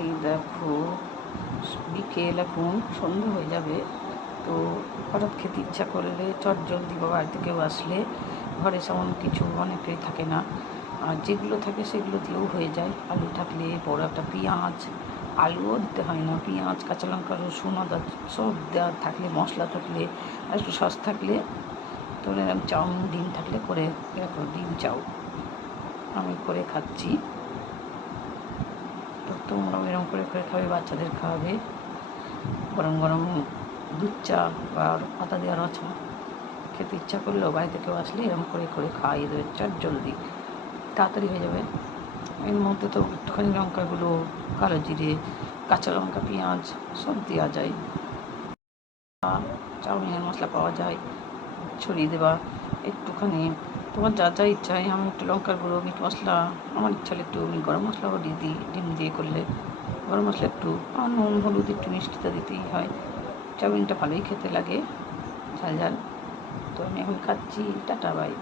এই দেখো, বিকেল এখন সন্ধ্যা হয়ে যাবে। তো হঠাৎ খেতে ইচ্ছা করলে চটজলদি বা বাড়িতে কেউ আসলে ঘরে সেমন কিছু অনেকেই থাকে না, আর যেগুলো থাকে সেগুলো দিয়েও হয়ে যায়। আলু থাকলে, বড় একটা পেঁয়াজ, আলুও দিতে হয় না, পেঁয়াজ, কাঁচা লঙ্কা, রসুন, আদা সব দেওয়া থাকলে, মশলা থাকলে, আর একটু সস থাকলে, তো এরকম চাউমিন, ডিম থাকলে করে এরকম ডিম চাও আমি করে খাচ্ছি। তো তোমরাও এরকম করে করে খাবে, বাচ্চাদের খাওয়াবে। গরম গরম দুধ চা বা পাতা দেওয়া রচা খেতে ইচ্ছা করলেও বাড়িতে কেউ আসলে এরকম করে করে খাওয়াই দেবে, চটজলদি তাড়াতাড়ি হয়ে যাবে। এর মধ্যে তো একটুখানি লঙ্কাগুলো, কালো জিরে, কাঁচা লঙ্কা, পেঁয়াজ সব দেওয়া যায়। চাউমিনের মশলা পাওয়া যায়, ছড়িয়ে দেওয়া একটুখানি তোমার যা যা ইচ্ছা হয়। আমি একটু লঙ্কার গুঁড়ো, মিট মশলা, আমার ইচ্ছা হলে একটু আমি গরম মশলাও দিয়ে দিই। ডিম দিয়ে করলে গরম মশলা একটু, আর নুন, হলুদ, একটু মিষ্টিটা দিতেই হয়। চাউমিনটা ভালোই খেতে লাগে, ঝাল ঝাল। তো আমি এখন খাচ্ছি। Tata, by.